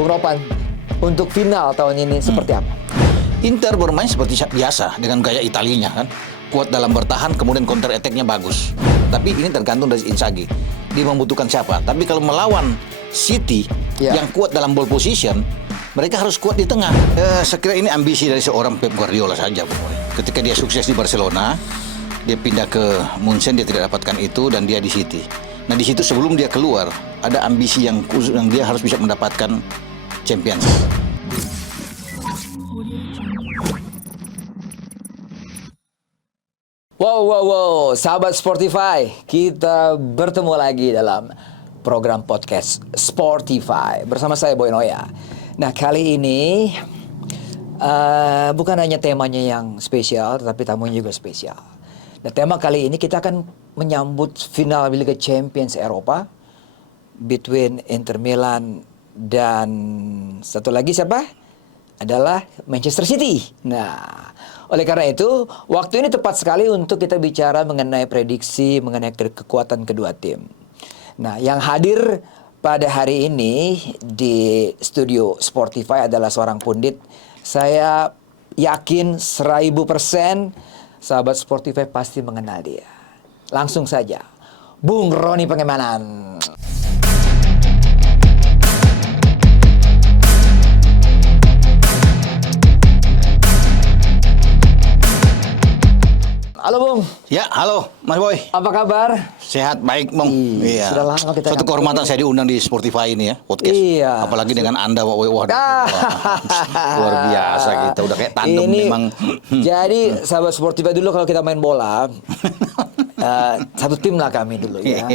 Bung Ropan, untuk final tahun ini seperti apa? Inter bermain seperti biasa dengan gaya Italinya kan. Kuat dalam bertahan, kemudian counter attack-nya bagus. Tapi ini tergantung dari Inzaghi. Dia membutuhkan siapa. Tapi kalau melawan City yang kuat dalam ball position, mereka harus kuat di tengah. Saya kira ini ambisi dari seorang Pep Guardiola saja. Ketika dia sukses di Barcelona, dia pindah ke Munchen, dia tidak dapatkan itu, dan dia di City. Nah di situ sebelum dia keluar, ada ambisi yang khusus yang dia harus bisa mendapatkan Champions. Wow, sahabat Sportify, kita bertemu lagi dalam program podcast Sportify bersama saya Boy Noya. Nah kali ini bukan hanya temanya yang spesial, tetapi tamunya juga spesial. Nah tema kali ini kita akan menyambut final Liga Champions Eropa between Inter Milan dan satu lagi siapa? Adalah Manchester City. Nah, oleh karena itu, waktu ini tepat sekali untuk kita bicara mengenai prediksi, mengenai kekuatan kedua tim. Nah, yang hadir pada hari ini di studio Sportify adalah seorang pundit. Saya yakin 1000% sahabat Sportify pasti mengenal dia. Langsung saja, Bung Roni Pangemanan. Halo Bung. Ya, halo Mas Boy. Apa kabar? Sehat, baik Bung. Iya. Sudah lama kita Suatu kehormatan saya diundang di Spotify ini ya, podcast. Iya. Apalagi dengan Anda, wah, luar biasa kita. Udah kayak tandem ini, memang. Jadi sahabat Spotify dulu kalau kita main bola, satu tim lah kami dulu ya.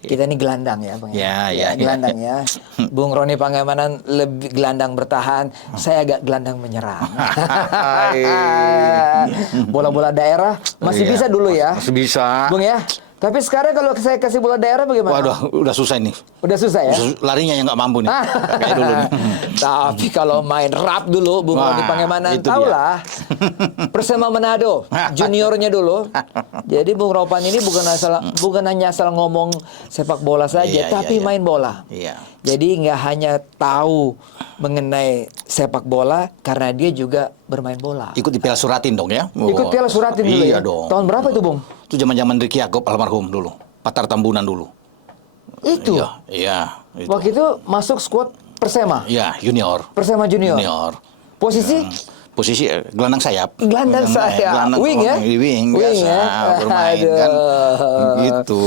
Kita ini gelandang ya Bang. Ya. Gelandang ya. Bung Roni Pangemanan lebih gelandang bertahan, saya agak gelandang menyerang. Bola-bola daerah masih bisa dulu ya. Masih bisa. Bung ya. Tapi sekarang kalau saya kasih bola daerah bagaimana? Waduh, udah susah nih. Udah susah ya? Larinya yang nggak mampu nih. Kayak dulu nih. Tapi kalau main rap dulu, Bung Roni Pangemanan, tahulah. Persema Manado, juniornya dulu. Jadi Bung Ropan ini bukan hanya asal ngomong sepak bola saja, tapi main bola. Iya. Jadi nggak hanya tahu mengenai sepak bola, karena dia juga bermain bola. Ikut di Piala Suratin dong ya? Ikut Piala Suratin dulu iya ya? Dong. Tahun berapa itu Bung? Itu zaman-zaman Ricky Yaakob almarhum dulu. Patar Tambunan dulu. Itu? Iya. Itu. Waktu itu masuk skuad Persema? Iya, junior. Persema junior? Junior. Posisi? Posisi gelandang sayap. Gelandang sayap. Wing ya? Wing biasa ya? bermain kan. Gitu.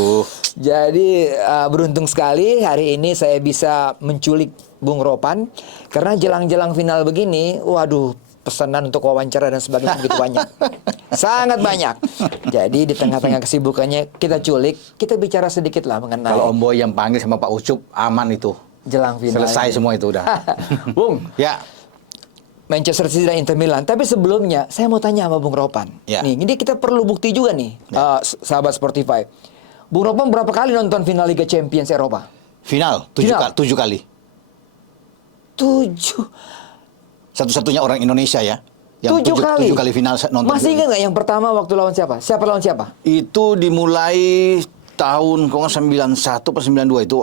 Jadi beruntung sekali hari ini saya bisa menculik Bung Ropan. Karena jelang-jelang final begini, waduh, pesanan untuk wawancara dan sebagainya begitu banyak. Sangat banyak. Jadi di tengah-tengah kesibukannya kita culik, kita bicara sedikit lah mengenai. Kalau Om Boy yang panggil sama Pak Ucup, aman itu. Jelang final. Selesai semua itu udah. Bung. Ya. Manchester City dan Inter Milan. Tapi sebelumnya saya mau tanya sama Bung Ropan. Ya. Nih, ini kita perlu bukti juga nih, sahabat Sportify. Bung Ropan berapa kali nonton final Liga Champions Eropa? Final, 7 kali. 7. Satu-satunya orang Indonesia ya. Yang 7 kali final nonton. Masih ingat nggak yang pertama waktu lawan siapa? Siapa lawan siapa? Itu dimulai tahun kalau nggak 91 atau 92 itu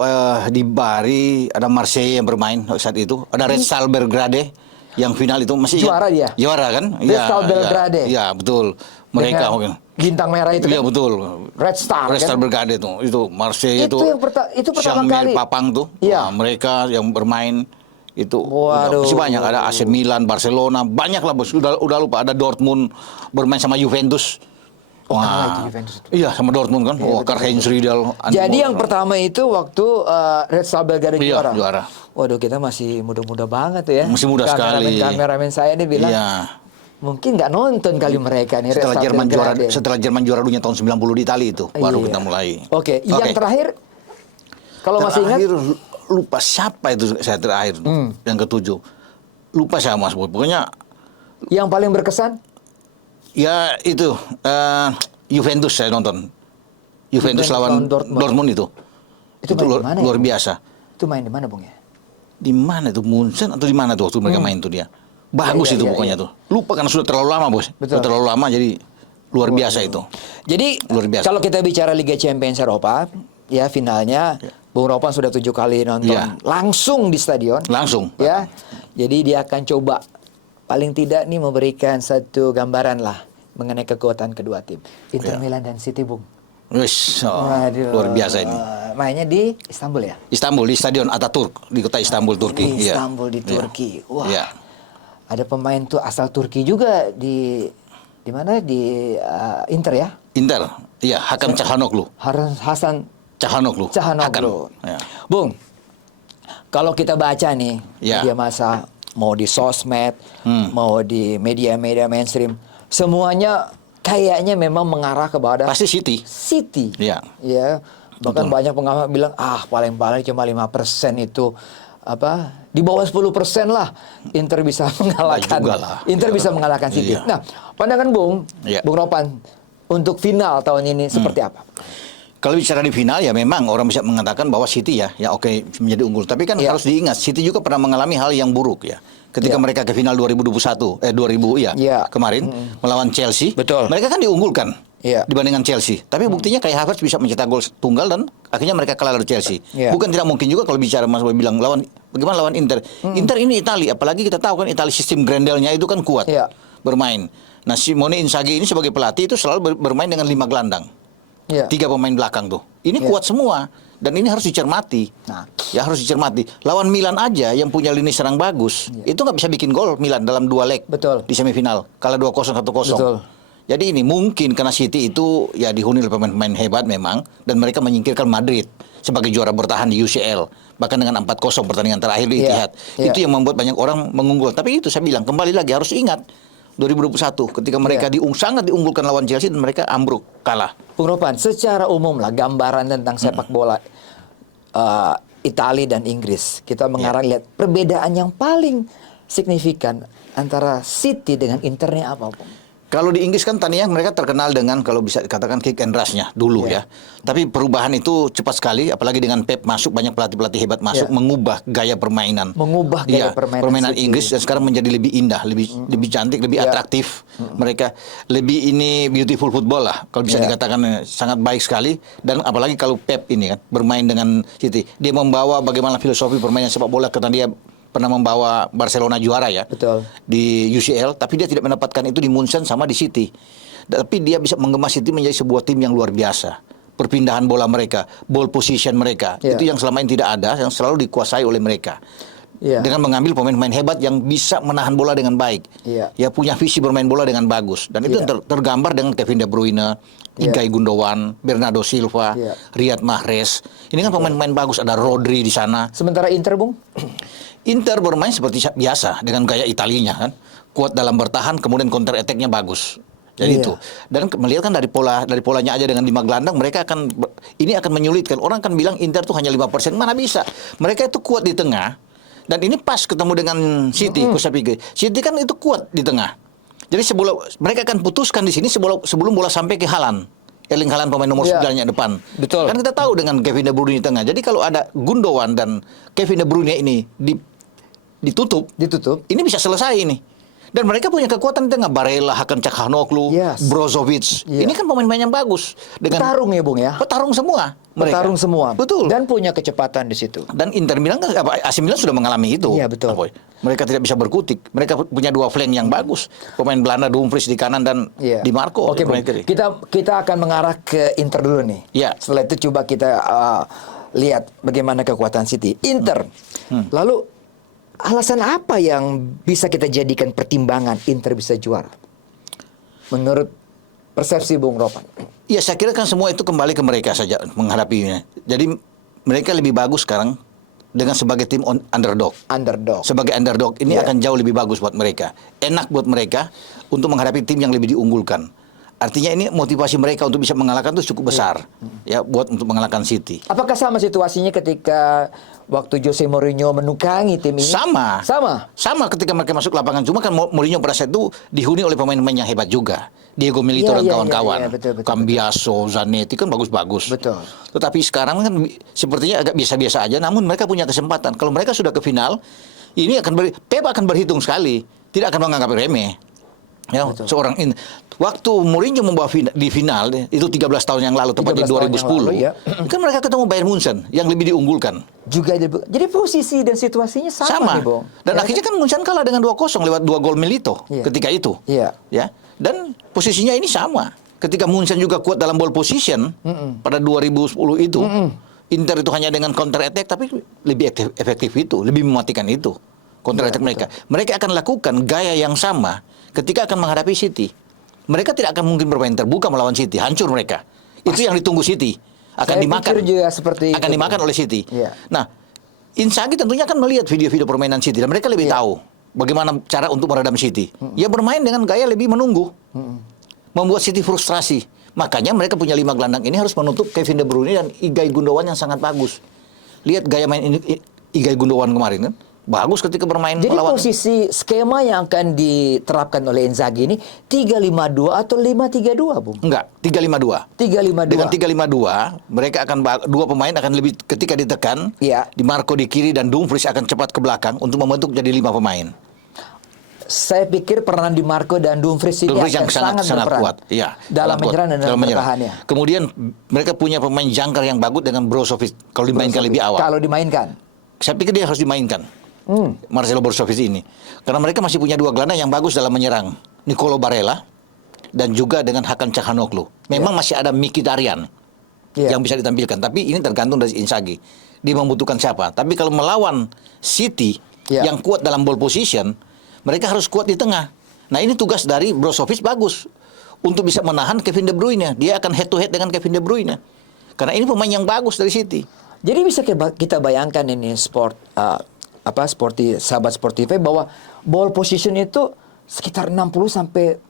di Bari ada Marseille yang bermain saat itu. Ada Red Star Belgrade yang final itu masih juara dia. Juara kan? Red Star Belgrade. Iya, betul. Mereka mungkin. Bintang merah itu Iya kan? betul. Red Star Belgrade itu Marseille itu. Itu pertama kali. Papang tuh. Iya. Nah, mereka yang bermain itu Waduh. masih banyak, ada AC Milan, Barcelona, banyak lah bos. Udah lupa, ada Dortmund bermain sama Juventus. Wah, itu Juventus itu. Iya, sama Dortmund kan. Karl-Heinz Riedel. Jadi yang pertama itu waktu Red Star Belgrade juara. Waduh, kita masih muda-muda banget ya. Masih muda sekali. Kameramen saya nih bilang, mungkin nggak nonton kali mereka nih. Setelah Jerman juara dunia tahun 90 di Italia itu, baru kita mulai. Oke. Yang terakhir, kalau masih ingat, lupa siapa itu saya terakhir yang ketujuh, lupa saya Mas Boy. Pokoknya yang paling berkesan ya itu Juventus saya nonton. Juventus lawan Dortmund itu luar biasa. Itu main di mana Bung ya? Di mana itu, Munchen atau di mana tuh waktu mereka main tuh dia? Bagus itu pokoknya tuh. Lupa karena sudah terlalu lama bos. Betul. Sudah terlalu lama jadi luar biasa itu. Jadi luar biasa. Kalau kita bicara Liga Champions Eropa, ya finalnya Bung Ropan sudah 7 kali nonton Iya. langsung di stadion. Langsung. Ya. Jadi dia akan coba paling tidak nih memberikan satu gambaran lah mengenai kekuatan kedua tim. Inter Iya. Milan dan City, Bung. Wis, Waduh. luar biasa ini. Mainnya di Istanbul ya? Istanbul, di Stadion Ataturk di kota Istanbul, Turki. Di Iya. Istanbul di Turki. Iya. Wah. Iya. Ada pemain tuh asal Turki juga di mana di Inter ya? Inter, iya, Hakan Çalhanoğlu. Hasan Çalhanoğlu. Çalhanoğlu. Hakan. Iya. Bung, kalau kita baca nih Ya. media massa, mau di sosmed, mau di media-media mainstream, semuanya kayaknya memang mengarah kepada Pasti City. City. Iya. Ya. Bahkan Betul. banyak pengamat bilang paling-paling cuma 5% itu di bawah 10% lah Inter bisa mengalahkan. juga lah. Inter bisa mengalahkan City. Iya. Nah, pandangan Bung, Iya. Bung Ropan untuk final tahun ini seperti apa? Kalau bicara di final ya memang orang bisa mengatakan bahwa City ya oke menjadi unggul. Tapi kan Iya. harus diingat City juga pernah mengalami hal yang buruk ya. Ketika Iya. mereka ke final 2000 ya Iya. kemarin melawan Chelsea. Betul. Mereka kan diunggulkan Iya. dibandingkan Chelsea. Tapi buktinya Kai Havertz bisa mencetak gol tunggal dan akhirnya mereka kalah dari Chelsea. Iya. Bukan tidak mungkin juga kalau bicara Mas Boy bilang bagaimana lawan Inter. Inter ini Italia, apalagi kita tahu kan Italia sistem Grandelnya itu kan kuat Iya. bermain. Nah, Simone Inzaghi ini sebagai pelatih itu selalu bermain dengan 5 gelandang. Iya. 3 pemain belakang tuh. Ini Iya. kuat semua dan ini harus dicermati. Nah. Ya harus dicermati. Lawan Milan aja yang punya lini serang bagus, itu nggak bisa bikin gol Milan dalam 2 leg Betul. di semifinal. Kalah 2-0 1-0. Betul. Jadi ini mungkin karena City itu ya dihuni oleh pemain-pemain hebat memang dan mereka menyingkirkan Madrid sebagai juara bertahan di UCL. Bahkan dengan 4-0 pertandingan terakhir di Iya. Etihad. Iya. Itu yang membuat banyak orang mengunggul. Tapi itu saya bilang kembali lagi harus ingat 2021 ketika mereka Iya. sangat diunggulkan lawan Chelsea dan mereka ambruk kalah. Bung Ropan, secara umum lah gambaran tentang sepak bola Italia dan Inggris. Kita mengarah lihat perbedaan yang paling signifikan antara City dengan Internya apa, Bung? Kalau di Inggris kan tadinya mereka terkenal dengan kalau bisa dikatakan kick and rush-nya dulu ya. Tapi perubahan itu cepat sekali apalagi dengan Pep masuk banyak pelatih-pelatih hebat masuk mengubah gaya permainan. Mengubah gaya permainan City. Inggris dan sekarang menjadi lebih indah, lebih cantik, lebih atraktif. Mereka lebih ini beautiful football lah kalau bisa dikatakan sangat baik sekali dan apalagi kalau Pep ini kan bermain dengan City. Dia membawa bagaimana filosofi permainan sepak bola karena dia pernah membawa Barcelona juara ya. Betul. Di UCL, tapi dia tidak mendapatkan itu di Munchen sama di City. Tapi dia bisa mengemas City menjadi sebuah tim yang luar biasa. Perpindahan bola mereka, ball position mereka, Iya. itu yang selama ini tidak ada, yang selalu dikuasai oleh mereka. Iya. Dengan mengambil pemain-pemain hebat yang bisa menahan bola dengan baik. Iya. Ya punya visi bermain bola dengan bagus. Dan itu Iya. tergambar dengan Kevin De Bruyne, Iya. Ilkay Gundogan, Bernardo Silva, Iya. Riyad Mahrez. Ini kan pemain-pemain bagus, ada Rodri di sana. Sementara Inter, Bung? Inter bermain seperti biasa dengan gaya Italinya kan, kuat dalam bertahan, kemudian counter attack-nya bagus. Jadi Iya. itu. Dan melihat kan dari polanya aja dengan 5 gelandang mereka ini akan menyulitkan. Orang kan bilang Inter tuh hanya 5%, mana bisa? Mereka itu kuat di tengah. Dan ini pas ketemu dengan City, saya pikir. City kan itu kuat di tengah. Jadi mereka akan putuskan di sini sebelum bola sampai ke Haaland. Erling Haaland pemain nomor Iya. 9-nya depan. Betul. Kan kita tahu dengan Kevin De Bruyne di tengah. Jadi kalau ada Gundogan dan Kevin De Bruyne ini ditutup, ini bisa selesai ini. Dan mereka punya kekuatan di tengah. Barella, Hakan Çalhanoğlu, Yes. Brozovic. Iya. Ini kan pemain-pemain yang bagus. Petarung ya, Bung ya? Petarung semua. Mereka. Petarung semua. Betul. Dan punya kecepatan di situ. Dan Inter Milan kan AC Milan sudah mengalami itu. Iya, betul. Boy. Mereka tidak bisa berkutik. Mereka punya 2 flank yang bagus. Pemain Belanda Dumfries di kanan dan Iya. Di Marco. Oke, Bung. Kita akan mengarah ke Inter dulu nih. Iya. Setelah itu coba kita lihat bagaimana kekuatan City. Inter. Lalu alasan apa yang bisa kita jadikan pertimbangan Inter bisa juara? Menurut persepsi Bung Ropan. Ya saya kira kan semua itu kembali ke mereka saja menghadapinya. Jadi mereka lebih bagus sekarang dengan sebagai tim underdog. Underdog. Sebagai underdog ini Iya. akan jauh lebih bagus buat mereka. Enak buat mereka untuk menghadapi tim yang lebih diunggulkan. Artinya ini motivasi mereka untuk bisa mengalahkan itu cukup besar ya buat untuk mengalahkan City. Apakah sama situasinya ketika waktu Jose Mourinho menukangi tim ini? Sama. Sama ketika mereka masuk lapangan. Cuma kan Mourinho pada saat itu dihuni oleh pemain-pemain yang hebat juga. Diego Milito Iya, dan iya, kawan-kawan. iya, betul. Cambiaso, Zanetti kan bagus-bagus. Betul. Tetapi sekarang kan sepertinya agak biasa-biasa aja. Namun mereka punya kesempatan. Kalau mereka sudah ke final, ini Pep akan berhitung sekali. Tidak akan menganggap remeh. Ya, waktu Mourinho membawa di final itu 13 tahun yang lalu, tepatnya 2010. Lalu, ya. Kan mereka ketemu Bayern Munchen yang lebih diunggulkan. Juga jadi posisi dan situasinya sama nih, Bung. Dan Ya, akhirnya kan Munchen kalah dengan 2-0 lewat 2 gol Milito ketika itu. Iya. Ya. Dan posisinya ini sama. Ketika Munchen juga kuat dalam ball position pada 2010 itu, Inter itu hanya dengan counter attack, tapi lebih efektif itu, lebih mematikan itu counter attack mereka. Mereka akan lakukan gaya yang sama ketika akan menghadapi City. Mereka tidak akan mungkin bermain terbuka melawan City, hancur mereka. Itu yang ditunggu City. Akan dimakan. Juga seperti akan itu, dimakan oleh City. Iya. Nah, Inzaghi tentunya akan melihat video-video permainan City dan mereka lebih tahu bagaimana cara untuk meredam City. Ya bermain dengan gaya lebih menunggu. Membuat City frustrasi. Makanya mereka punya 5 gelandang ini harus menutup Kevin De Bruyne dan Ilkay Gundogan yang sangat bagus. Lihat gaya main ini Ilkay Gundogan kemarin kan. Bagus ketika bermain jadi melawan. posisi skema yang akan diterapkan oleh Inzaghi ini 3-5-2 atau 5-3-2, Bung? Enggak, 3-5-2. 3-5-2. Dengan 3-5-2, mereka akan dua pemain akan lebih ketika ditekan, Di Marco di kiri dan Dumfries akan cepat ke belakang untuk membentuk jadi 5 pemain. Saya pikir peranan Di Marco dan Dumfries ini yang sangat berperan kuat, iya. dalam menyerang dan dalam bertahan ya. Kemudian mereka punya pemain jangkar yang bagus dengan Brozovic kalau dimainkan lebih awal. Kalau dimainkan, saya pikir dia harus dimainkan. Marcelo Brozovic ini. Karena mereka masih punya 2 gelandang yang bagus dalam menyerang. Nicolo Barella dan juga dengan Hakan Çalhanoğlu. Memang masih ada Mkhitaryan yang bisa ditampilkan. Tapi ini tergantung dari Inzaghi. Dia membutuhkan siapa. Tapi kalau melawan City yang kuat dalam ball position, mereka harus kuat di tengah. Nah ini tugas dari Brozovic bagus. Untuk bisa menahan Kevin De Bruyne. Dia akan head to head dengan Kevin De Bruyne. Karena ini pemain yang bagus dari City. Jadi bisa kita bayangkan ini sahabat Sportify bahwa ball position itu sekitar 60-65%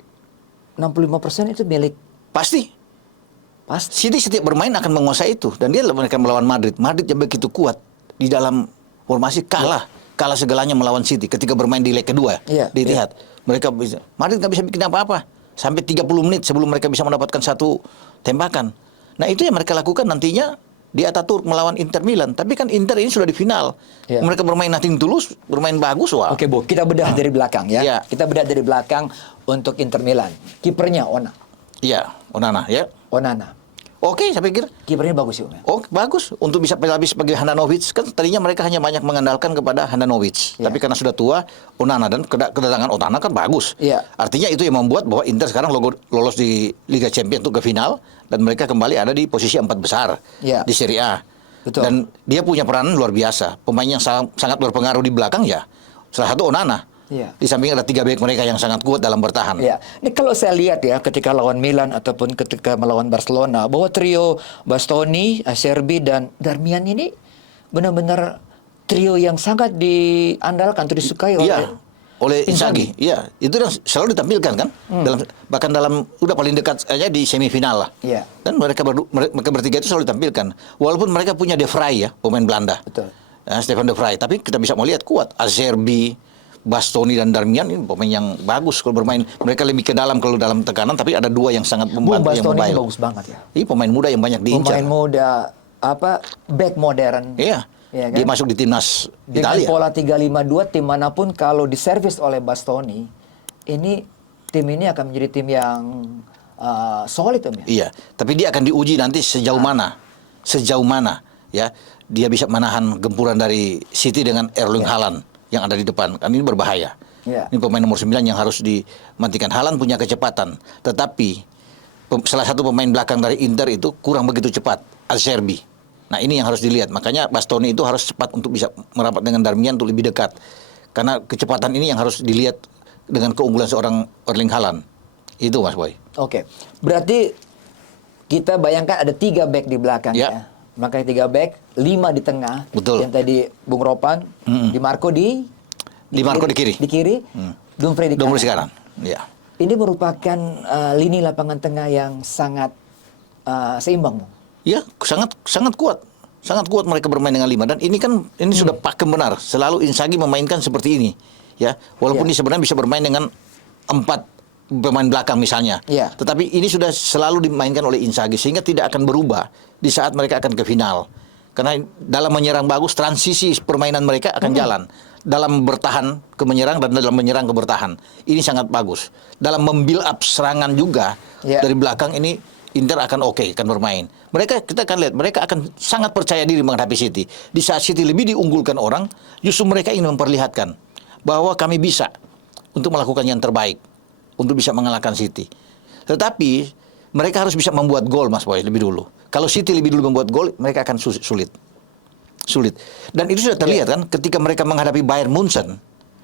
itu milik Pasti City setiap bermain akan menguasai itu dan dia mereka melawan Madrid yang begitu kuat di dalam formasi kalah segalanya melawan City ketika bermain di leg kedua di Etihad. Madrid nggak bisa bikin apa-apa sampai 30 menit sebelum mereka bisa mendapatkan satu tembakan. Nah itu yang mereka lakukan nantinya di Ataturk melawan Inter Milan. Tapi kan Inter ini sudah di final. Mereka bermain nothing tulus, bermain bagus. Wah. Oke, Bu. Kita bedah dari belakang ya. Kita bedah dari belakang untuk Inter Milan. Kipernya Onana. Iya, Onana ya. Onana. Oke, saya pikir kipernya bagus ya. Oh, bagus untuk bisa pelapis sebagai Handanovic. Kan tadinya mereka hanya banyak mengandalkan kepada Handanovic. Tapi karena sudah tua, Onana dan kedatangan Onana kan bagus. Artinya itu yang membuat bahwa Inter sekarang lolos di Liga Champions untuk ke final dan mereka kembali ada di posisi 4 besar di Serie A. Betul. Dan dia punya peranan luar biasa. Pemain yang sangat berpengaruh di belakang ya. Salah satu Onana. Di samping ada 3 bek mereka yang sangat kuat dalam bertahan. Ini kalau saya lihat ya ketika lawan Milan ataupun ketika melawan Barcelona bahwa trio Bastoni, Acerbi dan Darmian ini benar-benar trio yang sangat diandalkan atau disukai oleh Inzaghi. Iya, itu yang selalu ditampilkan kan. Bahkan dalam udah paling dekat aja di semifinal lah. Dan mereka bertiga itu selalu ditampilkan. Walaupun mereka punya De Vrij ya, pemain Belanda. Betul. Stefan De Vrij, tapi kita bisa melihat kuat Acerbi, Bastoni dan Darmian ini pemain yang bagus kalau bermain. Mereka lebih ke dalam kalau dalam tekanan, tapi ada 2 yang sangat membantu yang Bastoni mobile. bagus banget ya. Ini pemain muda yang banyak diincar. Pemain muda back modern. Iya. Kan? Dia masuk di timnas Dengan Italia. pola 3-5-2 tim manapun kalau diservis oleh Bastoni, tim ini akan menjadi tim yang solid Om ya. Iya, tapi dia akan diuji nanti sejauh mana ya dia bisa menahan gempuran dari City dengan Erling Haaland yang ada di depan. Kan ini berbahaya. Ini pemain nomor 9 yang harus dimatikan. Haaland punya kecepatan, tetapi salah satu pemain belakang dari Inter itu kurang begitu cepat, Acerbi. Nah, ini yang harus dilihat. Makanya Bastoni itu harus cepat untuk bisa merapat dengan Darmian untuk lebih dekat. Karena kecepatan ini yang harus dilihat dengan keunggulan seorang Erling Haaland. Itu Mas Boy. Oke. Berarti kita bayangkan ada 3 back di belakang ya. Makanya 3 back, 5 di tengah. Betul. Yang tadi Bung Ropan, Di Marco di kiri. Di kiri. Dumfries di kanan. Iya. Ini merupakan lini lapangan tengah yang sangat seimbang. Ya, sangat kuat. Sangat kuat mereka bermain dengan 5 dan ini sudah pakem benar. Selalu Inzaghi memainkan seperti ini. Ya, walaupun dia sebenarnya bisa bermain dengan 4 pemain belakang misalnya. Tetapi ini sudah selalu dimainkan oleh Inzaghi sehingga tidak akan berubah di saat mereka akan ke final. Karena dalam menyerang bagus, transisi permainan mereka akan jalan. dalam bertahan ke menyerang dan dalam menyerang ke bertahan. Ini sangat bagus. Dalam membuild up serangan juga dari belakang ini Inter akan akan bermain. Kita akan lihat mereka akan sangat percaya diri menghadapi City. Di saat City lebih diunggulkan orang, justru mereka ingin memperlihatkan bahwa kami bisa untuk melakukan yang terbaik untuk bisa mengalahkan City. Tetapi mereka harus bisa membuat gol, Mas Boy, lebih dulu. Kalau City lebih dulu membuat gol, mereka akan sulit. Dan itu sudah terlihat kan ketika mereka menghadapi Bayern Munchen,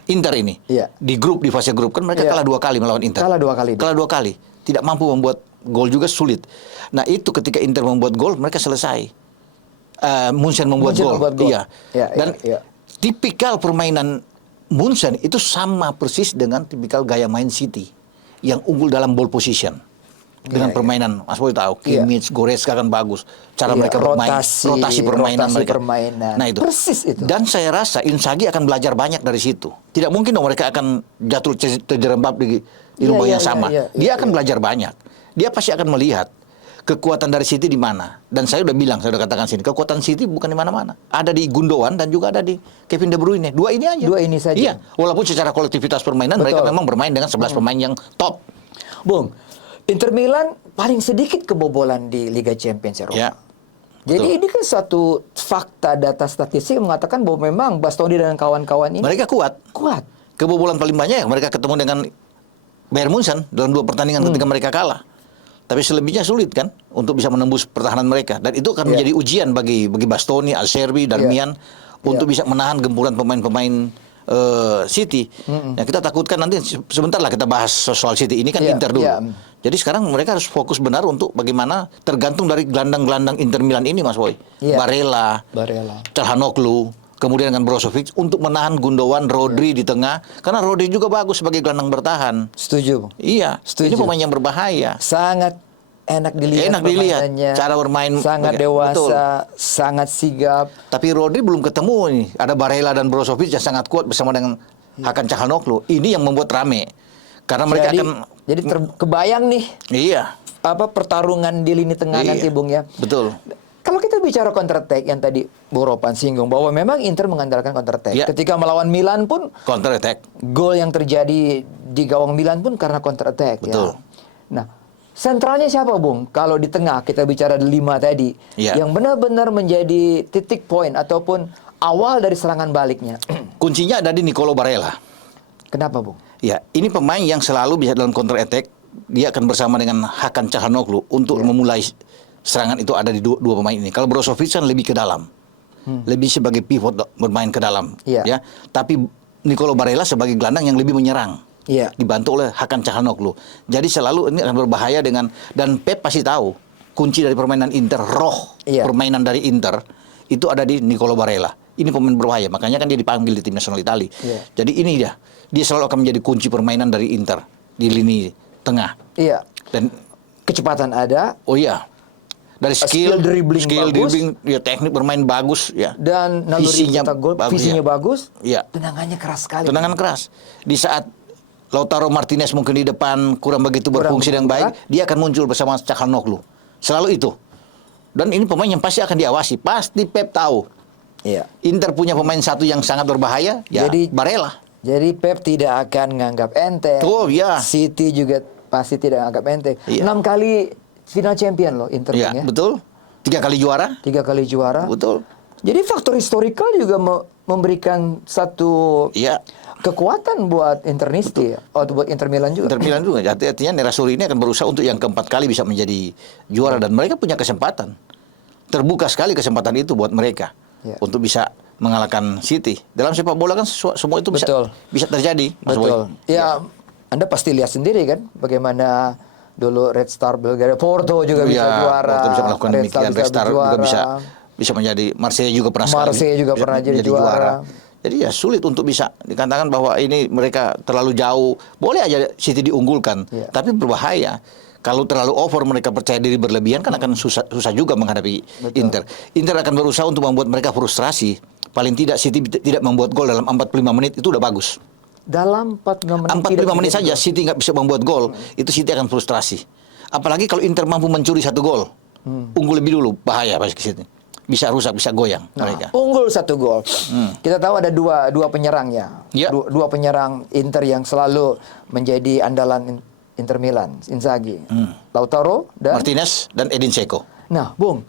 Inter ini di fase grup kan mereka kalah 2 kali melawan Inter. Kalah 2 kali. Tidak mampu membuat gol juga sulit. Nah itu ketika Inter membuat gol mereka selesai. Munchen membuat gol. Iya. Dan tipikal permainan Munchen itu sama persis dengan tipikal gaya main City yang unggul dalam ball position. Dengan permainan, Mas Boy tahu, Kimmich, Goretzka kan bagus. Cara mereka bermain, rotasi permainan mereka. Nah itu. Persis itu. Dan saya rasa Inzaghi akan belajar banyak dari situ. Tidak mungkin dong mereka akan jatuh terjerembab di lubang yang sama. Dia akan belajar banyak. Dia pasti akan melihat kekuatan dari City di mana. Dan saya udah katakan sini, kekuatan City bukan di mana-mana. Ada di Gundogan dan juga ada di Kevin De Bruyne. Dua ini saja. Iya, walaupun secara kolektivitas permainan mereka memang bermain dengan 11 pemain yang top. Bung, Inter Milan paling sedikit kebobolan di Liga Champions Eropa. Ya, jadi ini kan suatu fakta data statistik yang mengatakan bahwa memang Bastoni dan kawan-kawan ini mereka kuat. Kebobolan paling banyak mereka ketemu dengan Bayern Munchen dalam 2 pertandingan ketika mereka kalah. Tapi selebihnya sulit kan untuk bisa menembus pertahanan mereka, dan itu akan menjadi ujian bagi Bastoni, Acerbi, Darmian untuk bisa menahan gempuran pemain-pemain City. Nah, kita takutkan nanti sebentar lah kita bahas soal City ini kan Inter dulu. Jadi sekarang mereka harus fokus benar untuk bagaimana tergantung dari gelandang-gelandang Inter Milan ini, Mas Boy. Barella, Calhanoglu, kemudian dengan Brozovic untuk menahan Gundogan, Rodri di tengah, karena Rodri juga bagus sebagai gelandang bertahan. Setuju. Iya, ini pemain yang berbahaya. Sangat enak dilihat cara bermain sangat dewasa, sangat sigap. Tapi Rodri belum ketemu nih. Ada Barella dan Brozovic yang sangat kuat bersama dengan Hakan Calhanoglu. Ini yang membuat rame. Karena mereka kebayang nih. Iya. Pertarungan di lini tengah nanti, Bung ya. Betul. Kalau kita bicara counter attack yang tadi Bung Ropan singgung bahwa memang Inter mengandalkan counter attack. Ketika melawan Milan pun counter attack. Gol yang terjadi di gawang Milan pun karena counter attack. Betul. Nah, sentralnya siapa, Bung? Kalau di tengah kita bicara 5 tadi, yang benar-benar menjadi titik poin ataupun awal dari serangan baliknya. Kuncinya ada di Nicolo Barella. Kenapa, Bung? Ya, ini pemain yang selalu bisa dalam counter attack. Dia akan bersama dengan Hakan Calhanoglu untuk memulai serangan itu ada di dua pemain ini. Kalau Brozovic kan lebih ke dalam. Lebih sebagai pivot bermain ke dalam, ya. Tapi Nicolo Barella sebagai gelandang yang lebih menyerang. Dibantu oleh Hakan Calhanoglu. Jadi selalu ini akan berbahaya dan Pep pasti tahu kunci dari permainan Inter, permainan dari Inter itu ada di Nicolo Barella. Ini pemain berbahaya, makanya kan dia dipanggil di tim nasional Italia. Jadi ini dia selalu akan menjadi kunci permainan dari Inter di lini tengah. Dan kecepatan ada. Dari skill dribbling, teknik bermain bagus, dan visinya bagus, tendangannya keras sekali. Tendangan keras. Di saat Lautaro Martinez mungkin di depan kurang begitu berfungsi dengan baik, dia akan muncul bersama Calhanoglu. Selalu itu. Dan ini pemain yang pasti akan diawasi. Pasti Pep tahu. Inter punya pemain satu yang sangat berbahaya, Barella. Jadi Pep tidak akan menganggap enteng. City juga pasti tidak menganggap enteng. 6 kali final champion loh Inter. Betul. 3 kali juara. Betul. Jadi faktor historikal juga memberikan satu kekuatan buat Internisti atau buat Inter Milan juga. Inter Milan juga. Artinya Nerazzurri ini akan berusaha untuk yang keempat kali bisa menjadi juara dan mereka punya kesempatan. Terbuka sekali kesempatan itu buat mereka untuk bisa mengalahkan City. Dalam sepak bola kan semua itu bisa terjadi. Betul. Anda pasti lihat sendiri kan bagaimana dulu Red Star Belgrade, Porto juga bisa juara. Porto bisa melakukan demikian. Red Star juga bisa menjadi, Marseille juga pernah jadi juara. Jadi sulit untuk bisa dikatakan bahwa ini mereka terlalu jauh. Boleh aja City diunggulkan, tapi berbahaya. Kalau terlalu over mereka percaya diri berlebihan kan akan susah juga menghadapi Inter. Inter akan berusaha untuk membuat mereka frustrasi. Paling tidak City tidak membuat gol dalam 45 menit itu udah bagus. Dalam 45 menit saja City nggak bisa membuat gol, itu City akan frustrasi. Apalagi kalau Inter mampu mencuri 1 gol, unggul lebih dulu, bahaya pasti ke City. bisa rusak, bisa goyang Nah, mereka. unggul 1 gol. Kita tahu ada dua penyerang ya. Ya. Dua penyerang Inter yang selalu menjadi andalan Inter Milan, Inzaghi. Lautaro dan Martinez dan Edin Dzeko. Nah, Bung.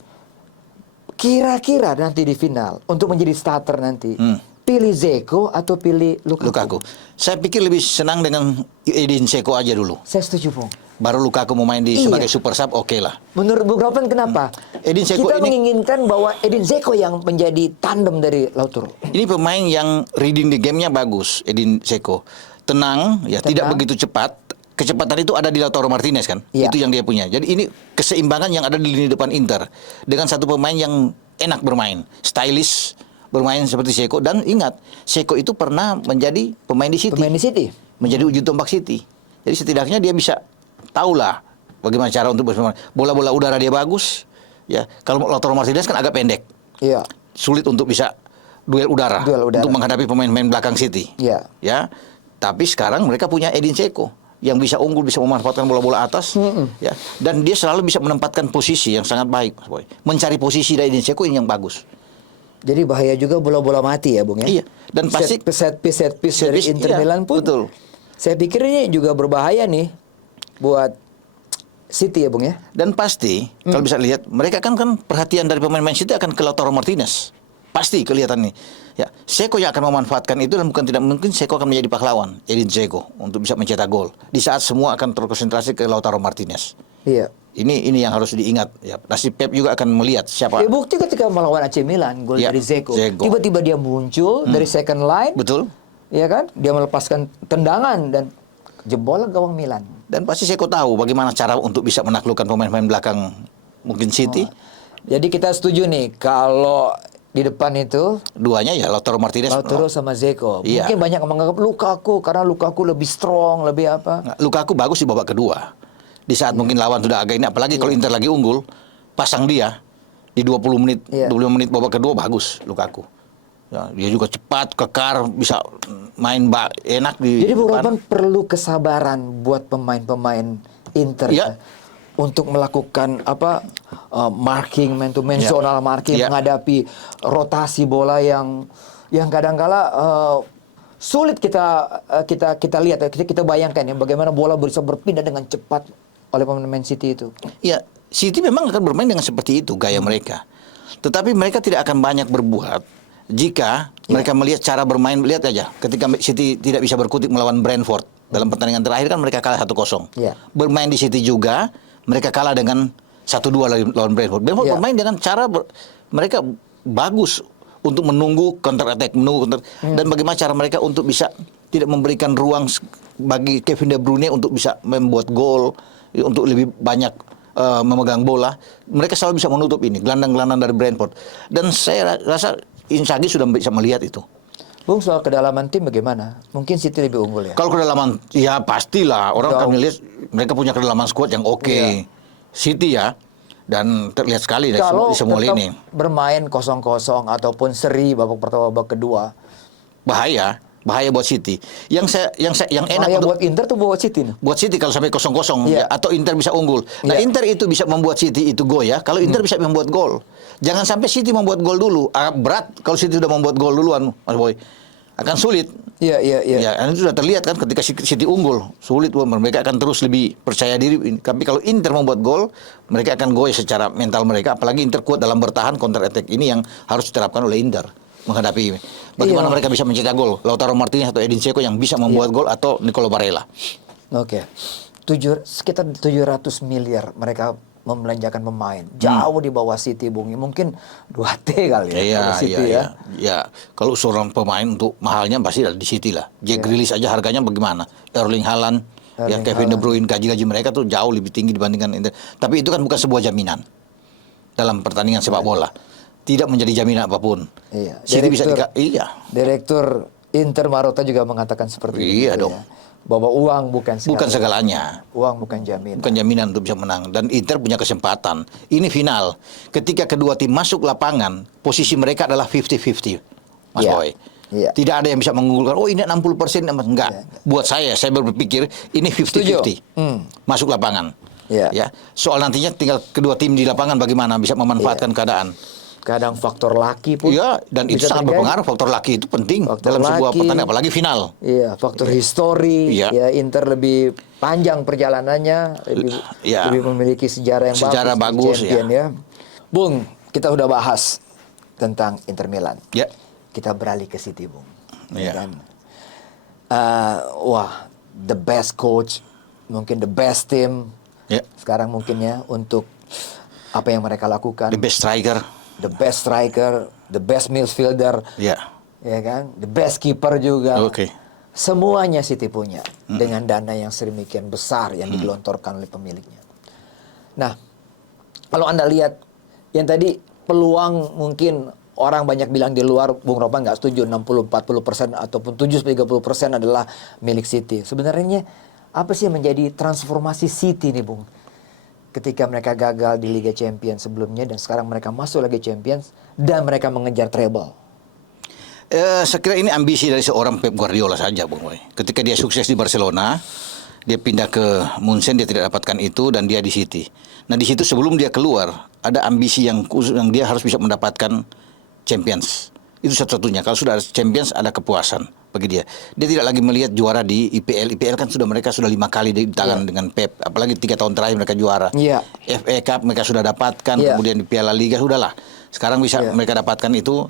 Kira-kira nanti di final untuk menjadi starter nanti, pilih Dzeko atau pilih Lukaku? Lukaku. Saya pikir lebih senang dengan Edin Dzeko aja dulu. Saya setuju, Bung. Baru Lukaku mau main Iya. sebagai super sub, oke lah. Menurut Bung Ropan kenapa? Edin Dzeko Kita ini- menginginkan bahwa Edin Dzeko yang menjadi tandem dari Lautaro. Ini pemain yang reading the game-nya bagus, Edin Dzeko. Tenang, ya, tidak begitu cepat. Kecepatan itu ada di Lautaro Martinez kan? Iya. Itu yang dia punya. Jadi ini keseimbangan yang ada di lini depan Inter dengan satu pemain yang enak bermain, stylish bermain seperti Dzeko. Dan ingat, Dzeko itu pernah menjadi pemain di City, Pemain di City. menjadi ujung tombak City. Jadi setidaknya dia bisa tahulah bagaimana cara untuk bermain. Bola-bola udara dia bagus. Ya, kalau Lautaro Martinez kan agak pendek, Iya. sulit untuk bisa duel udara, Duel udara. untuk menghadapi pemain-pemain belakang City. Iya. Ya, tapi sekarang mereka punya Edin Dzeko yang bisa unggul, bisa memanfaatkan bola-bola atas, ya, dan dia selalu bisa menempatkan posisi yang sangat baik, Mas Boy. Mencari posisi dari Edin Dzeko ini yang bagus. Jadi bahaya juga bola-bola mati ya, Bung ya. Iya. Dan pasti set piece dari piece, Inter iya, Milan pun. betul. Saya pikir ini juga berbahaya nih buat City ya, Bung ya. Dan pasti kalau bisa lihat mereka kan perhatian dari pemain Man City akan ke Lautaro Martinez. Pasti kelihatan nih. Ya, Dzeko yang akan memanfaatkan itu dan bukan tidak mungkin Dzeko akan menjadi pahlawan Edin Dzeko untuk bisa mencetak gol. Di saat semua akan terkonsentrasi ke Lautaro Martinez. Iya. Ini yang harus diingat. Ya, pasti Pep juga akan melihat siapa. Bukti ketika melawan AC Milan gol Iya, dari Dzeko. Dzeko. Tiba-tiba dia muncul dari second line. Betul. Iya kan? Dia melepaskan tendangan dan jebol gawang Milan. Dan pasti Dzeko tahu bagaimana cara untuk bisa menaklukkan pemain-pemain belakang mungkin City. Jadi kita setuju nih kalau di depan itu Duanya ya Lautaro Martinez. Lautaro sama Dzeko. Iya. Mungkin banyak yang menganggap Lukaku karena Lukaku lebih strong, lebih apa. Nah, Lukaku bagus di babak kedua. Di saat mungkin lawan sudah agak ini, apalagi kalau Inter lagi unggul, pasang dia di 20 menit, Iya. 25 menit babak kedua bagus Lukaku. Ya, dia juga cepat, kekar, bisa main enak di Jadi Bung depan. Ropan perlu kesabaran buat pemain-pemain Inter Iya. untuk melakukan marking, man to man, Iya. zonal marking, Iya. menghadapi rotasi bola yang kadang-kala sulit kita lihat ya, kita bayangkan ya bagaimana bola bisa berpindah dengan cepat oleh pemain City itu. Ya, City memang akan bermain dengan seperti itu gaya mereka. Tetapi mereka tidak akan banyak berbuat jika mereka melihat cara bermain. Lihat aja, ketika City tidak bisa berkutik melawan Brentford dalam pertandingan terakhir kan mereka kalah 1-0. Iya. Bermain di City juga mereka kalah dengan 1-2 lawan Brentford. Brentford Iya. bermain dengan cara mereka bagus untuk menunggu counter attack, dan bagaimana cara mereka untuk bisa tidak memberikan ruang bagi Kevin De Bruyne untuk bisa membuat gol, untuk lebih banyak memegang bola. Mereka selalu bisa menutup ini gelandang-gelandang dari Brentford. Dan saya rasa Inzaghi sudah bisa melihat itu. Bung, soal kedalaman tim bagaimana? Mungkin City lebih unggul ya. Kalau kedalaman, ya pastilah orang akan Jauh. melihat mereka punya kedalaman skuad yang oke. Iya. City ya, dan terlihat sekali dari Kalau semua tetap lini. bermain 0-0 ataupun seri babak pertama babak kedua, Bahaya buat City. Yang enak bahaya untuk buat Inter tuh buat City nih. buat City kalau sampai 0-0 Iya. ya, atau Inter bisa unggul. Nah, Iya. Inter itu bisa membuat City itu goyah kalau Inter bisa membuat gol. Jangan sampai City membuat gol dulu. Berat kalau City sudah membuat gol duluan, Mas Boy. Akan sulit. Iya. Ya, itu sudah terlihat kan ketika City unggul, sulit mereka akan terus lebih percaya diri. Tapi kalau Inter membuat gol, mereka akan goyah secara mental mereka. Apalagi Inter kuat dalam bertahan, counter attack ini yang harus diterapkan oleh Inter menghadapi bagaimana Iya. mereka bisa mencetak gol. Lautaro Martinez atau Edin Dzeko yang bisa membuat gol atau Nicolo Barella. Oke. Sekitar 700 miliar mereka membelanjakan pemain. Jauh di bawah City, Bung. Mungkin 2T kali ya. Iya, kalau City iya. Ya, kalau seorang pemain untuk mahalnya pasti di City lah. Jack Grealish aja harganya bagaimana? Erling Haaland, Erling Kevin De Bruyne, gaji-gaji mereka tuh jauh lebih tinggi dibandingkan Inter. Tapi itu kan bukan sebuah jaminan dalam pertandingan sepak bola. Tidak menjadi jaminan apapun. Iya. City bisa Direktur Inter Marotta juga mengatakan seperti itu. Iya dong. Ya. Bahwa uang bukan segalanya. Uang bukan jaminan. Bukan jaminan untuk bisa menang. Dan Inter punya kesempatan. Ini final. Ketika kedua tim masuk lapangan, posisi mereka adalah 50-50. Mas Iya. Boy. Iya. Tidak ada yang bisa mengunggulkan, oh ini 60%. Enggak. Iya. Buat saya berpikir ini 50-50. Masuk lapangan. Iya. Ya. Soal nantinya tinggal kedua tim di lapangan bagaimana bisa memanfaatkan keadaan. Kadang faktor laki pun. Iya, dan itu bisa sangat terjadi. berpengaruh. Faktor laki itu penting Faktor dalam sebuah laki. pertandingan, apalagi final. Iya, faktor histori. Iya. Ya, Inter lebih panjang perjalanannya, Iya. lebih memiliki sejarah yang Sejarah bagus, champion, ya. Bung, kita udah bahas tentang Inter Milan. Ya. Kita beralih ke City, Bung. Ya Iya. kan? Wah, the best coach, mungkin the best team. Ya. Sekarang mungkin ya untuk apa yang mereka lakukan. The best striker. The best striker, the best midfielder, Ya. ya kan, the best keeper juga. Oke. Semuanya City punya dengan dana yang sedemikian besar yang digelontorkan oleh pemiliknya. Nah, kalau Anda lihat yang tadi peluang mungkin orang banyak bilang di luar, Bung Ropan nggak setuju 60-40% ataupun 70-30% adalah milik City. Sebenarnya apa sih yang menjadi transformasi City nih, Bung? Ketika mereka gagal di Liga Champions sebelumnya dan sekarang mereka masuk Liga Champions dan mereka mengejar treble. Saya kira ini ambisi dari seorang Pep Guardiola saja, Bung Boy. Ketika dia sukses di Barcelona, dia pindah ke Munchen, dia tidak dapatkan itu dan dia di City. Nah, di situ sebelum dia keluar, ada ambisi yang khusus yang dia harus bisa mendapatkan Champions. Itu satu-satunya. Kalau sudah ada Champions, ada kepuasan bagi dia. Dia tidak lagi melihat juara di IPL. IPL kan mereka sudah 5 kali di tangan dengan Pep. Apalagi 3 tahun terakhir mereka juara. Iya. FA Cup mereka sudah dapatkan, Iya. kemudian di Piala Liga sudahlah. Sekarang bisa mereka dapatkan itu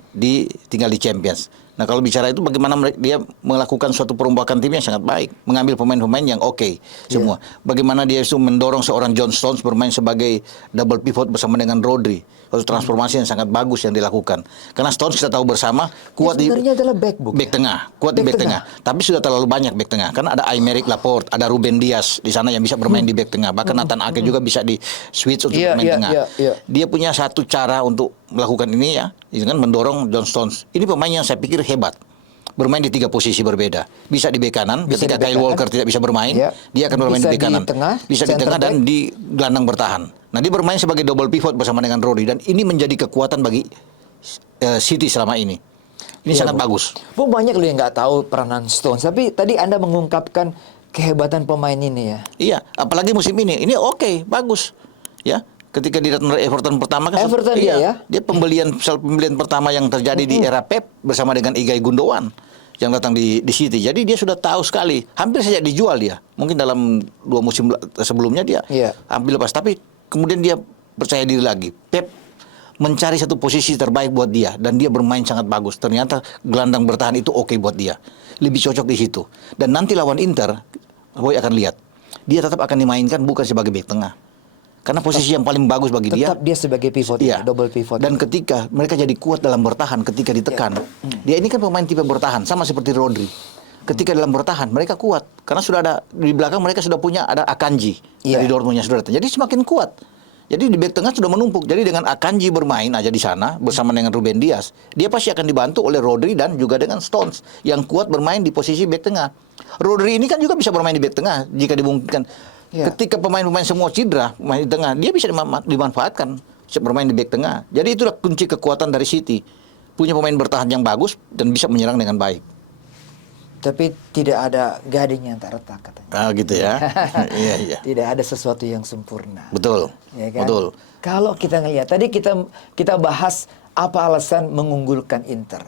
tinggal di Champions. Nah, kalau bicara itu bagaimana dia melakukan suatu perombakan tim yang sangat baik, mengambil pemain-pemain yang oke semua. Bagaimana dia itu mendorong seorang John Stones bermain sebagai double pivot bersama dengan Rodri. Suatu transformasi yang sangat bagus yang dilakukan. Karena Stones kita tahu bersama kuat di sebenarnya adalah back, Bung. back tengah, kuat di back tengah. Tapi sudah terlalu banyak back tengah. Karena ada Aymeric Laporte, ada Ruben Dias di sana yang bisa bermain di back tengah. Bahkan Nathan Ake juga bisa di switch untuk bermain tengah. Dia punya satu cara untuk melakukan ini ya, dengan mendorong John Stones. Ini pemain yang saya pikir hebat. Bermain di 3 posisi berbeda. Bisa di bek kanan, Bisa ketika di bek Kyle kanan. Walker tidak bisa bermain, dia akan bermain Bisa di bek kanan. di tengah, Bisa di center tengah dan back. di gelandang bertahan. Nah, dia bermain sebagai double pivot bersama dengan Rodri dan ini menjadi kekuatan bagi City selama ini. Ini sangat bagus. Bung, banyak loh yang nggak tahu peranan Stones. Tapi tadi Anda mengungkapkan kehebatan pemain ini ya. Iya, apalagi musim ini. Ini oke, bagus. Ya, ketika dia datang dari Everton pertama kan Everton dia pembelian pertama yang terjadi di era Pep bersama dengan Ilkay Gundogan yang datang di City. Jadi dia sudah tahu sekali, hampir saja dijual dia. Mungkin dalam 2 musim sebelumnya dia hampir lepas, tapi kemudian dia percaya diri lagi. Pep mencari satu posisi terbaik buat dia dan dia bermain sangat bagus. Ternyata gelandang bertahan itu oke buat dia. Lebih cocok di situ. Dan nanti lawan Inter, Boy akan lihat. Dia tetap akan dimainkan bukan sebagai bek tengah. Karena posisi yang paling bagus bagi dia. Tetap dia sebagai pivot, double pivot. Dan ketika mereka jadi kuat dalam bertahan, ketika ditekan. Dia ini kan pemain tipe bertahan, sama seperti Rodri. Ketika dalam bertahan, mereka kuat. Karena sudah ada, di belakang mereka sudah punya, ada Akanji. Dari Dortmund yang sudah datang. Jadi semakin kuat. Jadi di bek tengah sudah menumpuk. Jadi dengan Akanji bermain aja di sana, bersama dengan Ruben Dias, dia pasti akan dibantu oleh Rodri dan juga dengan Stones. Yang kuat bermain di posisi bek tengah. Rodri ini kan juga bisa bermain di bek tengah, jika dimungkinkan. Ketika pemain-pemain semua cedera, pemain di tengah, dia bisa dimanfaatkan, bisa bermain di bek tengah. Jadi itulah kunci kekuatan dari City. Punya pemain bertahan yang bagus dan bisa menyerang dengan baik. Tapi tidak ada gading yang tak retak katanya. Ah gitu ya. Iya. Tidak ada sesuatu yang sempurna. Betul. Ya kan? Betul. Kalau kita ngelihat tadi kita bahas apa alasan mengunggulkan Inter.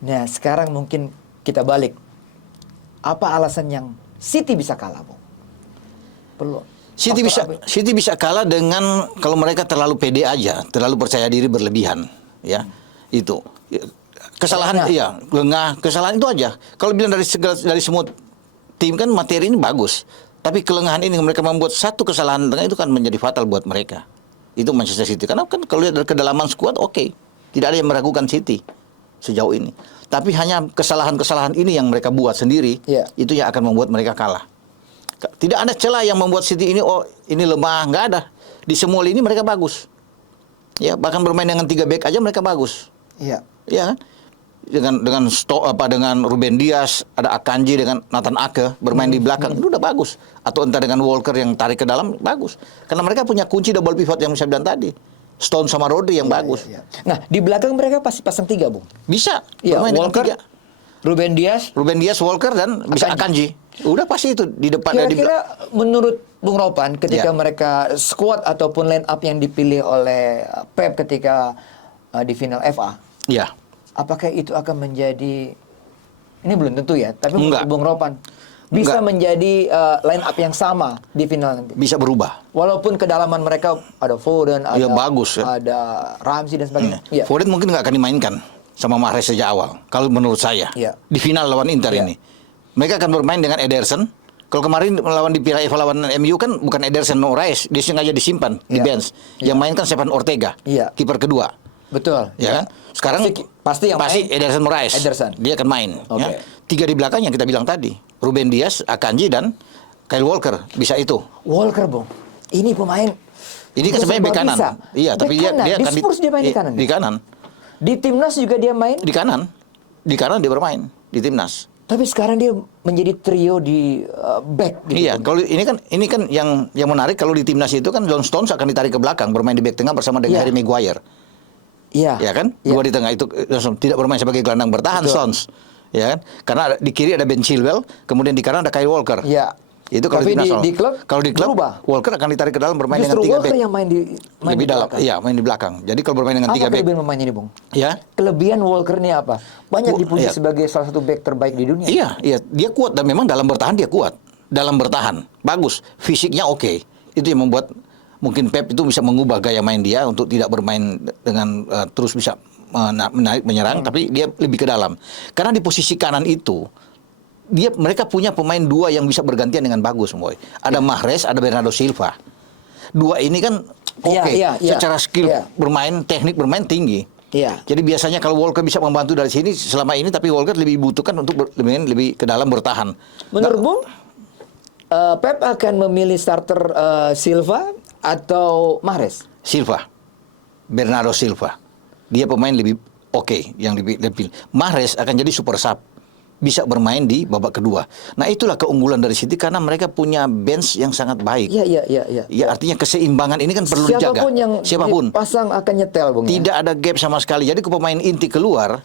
Nah, sekarang mungkin kita balik. Apa alasan yang City bisa kalah, Bung? Perlu. City bisa kalah dengan kalau mereka terlalu pede aja, terlalu percaya diri berlebihan, ya. Itu. Kesalahan kesalahan itu aja. Kalau bilang dari semua tim kan materi ini bagus, tapi kelengahan ini mereka membuat satu kesalahan tengah itu kan menjadi fatal buat mereka. Itu Manchester City. Karena kan kalau lihat dari kedalaman skuad tidak ada yang meragukan City sejauh ini. Tapi hanya kesalahan-kesalahan ini yang mereka buat sendiri, itu yang akan membuat mereka kalah. Tidak ada celah yang membuat City ini ini lemah, nggak ada. Di semua lini mereka bagus. Ya, bahkan bermain dengan 3 back aja mereka bagus. Iya. Ya kan? Dengan Ruben Dias, ada Akanji dengan Nathan Ake bermain di belakang itu udah bagus. Atau entah dengan Walker yang tarik ke dalam bagus. Karena mereka punya kunci double pivot yang saya bilang tadi. Stone sama Rodri yang bagus. Iya. Nah, di belakang mereka pasti pasang 3, Bung. Bisa. Iya, Bermain Walker, dengan 3. Ruben Dias, Walker dan bisa Akanji. Udah pasti itu di depan. Kira-kira menurut Bung Ropan ketika mereka squad ataupun line up yang dipilih oleh Pep ketika di final FA, Iya. apakah itu akan menjadi, ini belum tentu ya, tapi Enggak. Bung Ropan bisa Enggak. menjadi line up yang sama di final nanti. Bisa berubah. Walaupun kedalaman mereka ada Foden, ada Iya, bagus, ya. ada Ramsey dan sebagainya. Iya. Foden mungkin nggak akan dimainkan sama Mahrez sejak awal. Kalau menurut saya Iya. di final lawan Inter Iya. ini, mereka akan bermain dengan Ederson. Kalau kemarin melawan di Piala FA lawan MU kan bukan Ederson Moraes, dia sengaja disimpan di Iya. bench. Yang main kan Stefan Ortega, Iya. kiper kedua. Betul. Ya kan? Sekarang Pasti yang main Ederson Moraes. Ederson. Dia akan main. Oke. Ya. 3 di belakang yang kita bilang tadi, Ruben Dias, Akanji dan Kyle Walker bisa itu. Walker, Bung. Ini pemain. Ini kan sebenarnya bek kanan. Bisa. Iya, tapi Bek kanan. dia Di akan Spurs dia main di kanan. Di kanan. Di timnas juga dia main. Di kanan. Di kanan dia bermain di timnas. Tapi sekarang dia menjadi trio di back. Gitu. Iya, kalau ini kan yang menarik kalau di timnas itu kan John Stones akan ditarik ke belakang bermain di back tengah bersama dengan Iya. Harry Maguire. Iya. Ya kan? Iya. Dua di tengah itu tidak bermain sebagai gelandang bertahan Betul. Stones. Ya kan? Karena di kiri ada Ben Chilwell, kemudian di kanan ada Kyle Walker. Iya. Itu kalau Tapi di timnas. di klub kalau di klub berubah. Walker akan ditarik ke dalam bermain Justru dengan 3 Walker back. yang main di Lebih dalam. belakang. Iya, main di belakang. Jadi kalau bermain dengan 3 Apa back. kelebihan pemain ini, Bung? Ya. Kelebihan Walker ini apa? Banyak dipuji Iya. sebagai salah satu back terbaik di dunia. Iya, iya, dia kuat dan memang dalam bertahan dia kuat. Dalam bertahan bagus, fisiknya oke. Itu yang membuat mungkin Pep itu bisa mengubah gaya main dia untuk tidak bermain dengan terus bisa menarik menyerang, tapi dia lebih ke dalam. Karena di posisi kanan itu mereka punya pemain dua yang bisa bergantian dengan bagus, Boy. Ada Mahrez, ada Bernardo Silva. Dua ini kan oke, Iya. secara skill Iya. bermain, teknik bermain tinggi. Iya. Jadi biasanya kalau Walker bisa membantu dari sini selama ini, tapi Walker lebih butuhkan untuk lebih ke dalam bertahan. Menurut Bung, Pep akan memilih starter Silva atau Mahrez? Silva, Bernardo Silva, dia pemain lebih oke, yang lebih. Mahrez akan jadi super sub, bisa bermain di babak kedua. Nah itulah keunggulan dari City karena mereka punya bench yang sangat baik. Iya. Ya artinya keseimbangan ini kan perlu dijaga. Siapapun yang Siapapun. dipasang akan nyetel, Bung. ya? Tidak ada gap sama sekali. Jadi ke pemain inti keluar,